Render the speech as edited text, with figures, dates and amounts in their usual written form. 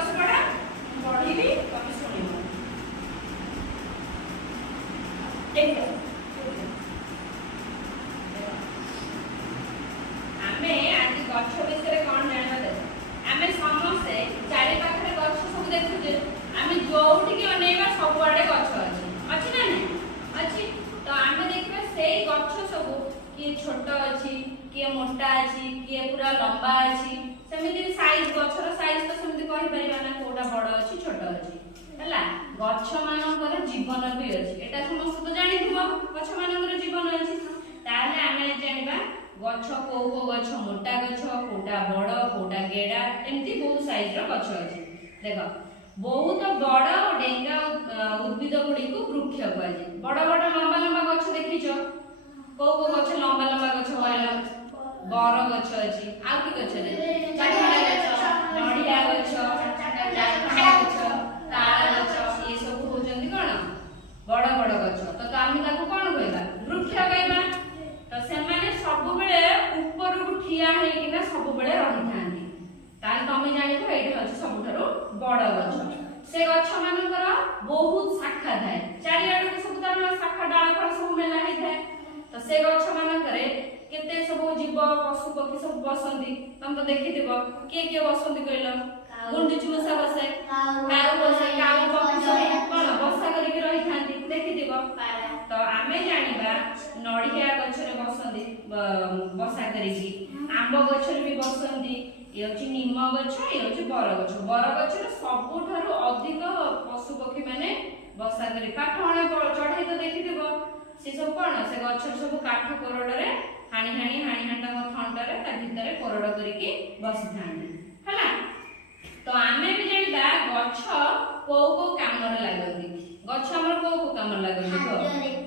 बस पड़ा पढ़ी तब सुनिब ठीक है आमे आज गछ विषय कौन जानबा दे आमे समस्त चारि पाखरे गछ सब देखुजे आमे जोउठी के अनेवा सब आडे गछ अछि ना नहीं अछि तो आमे देखबे सेई गछ सब किए छोट अछि किए मोटा अछि किए पूरा लंबा अछि सेमिति साइज गछर साइज तो सेमिति कहि परिबा ना कोडा बड़ अछि छोट अछि हला गछ मानकर जीवन भी अछि एटा समस्त तो जानि दिबो गछ मानकर जीवन अछि ताले आमे जानिबा गछ को गछ मोटा गछ कोटा बड़ कोटा गेडा एमती बहुत साइज रो गछ अछि देखो बहुत बड़ और डेंगा उद्भिद गुडी को वृक्ष कहै बड़ बड़ लंबा लंबा गछ देखिछो को गछ लंबा लंबा गछ होइला बर गछ अछि आ की गछ रे चाखड़ा गछ नडिया गछ चाखड़ा गछ ताळ गछ ये सब होजंदी कोन बड़ बड़ गछ तो आमी ताको कोन कहबा वृक्ष कहबा तो से माने सब बेले ऊपर को ठिया हे किना सब बेले रहि थांती ताल तमे जानिबो एटा अछि सबठारो बड़ गछ से गछ मानकर बहुत शाखा थाए चारि आडे सब तार शाखा डाळ फळ सब मेला हे थाए तो से गछ मानकरे केते सब जीव पशु पक्षी सब बसंती तम तो देखिथिबो के बसंती कइलो गुंडुच मुसा बसे काउ बसे काउ पक्षी सब कोन बसा करि के रहि थांती देखिथिबो तो आमे जानिबा नडिया गछरे बसंती बसा करि की आंब गछरे भी बसंती ए होची निम गछ ए होची बर गछरे सबठारु अधिक पशु पक्षी माने बसा करि काठ हणे चढ़ाई तो देखिथिबो से सब कोन से गछर सब काठ कोरडरे हाणी तांग थंडरे ता भितरे कोरड करि की बसी थांती हला तो आमे भी जानिबा गछ को काम रे लागंती गछ हमर को काम लागंती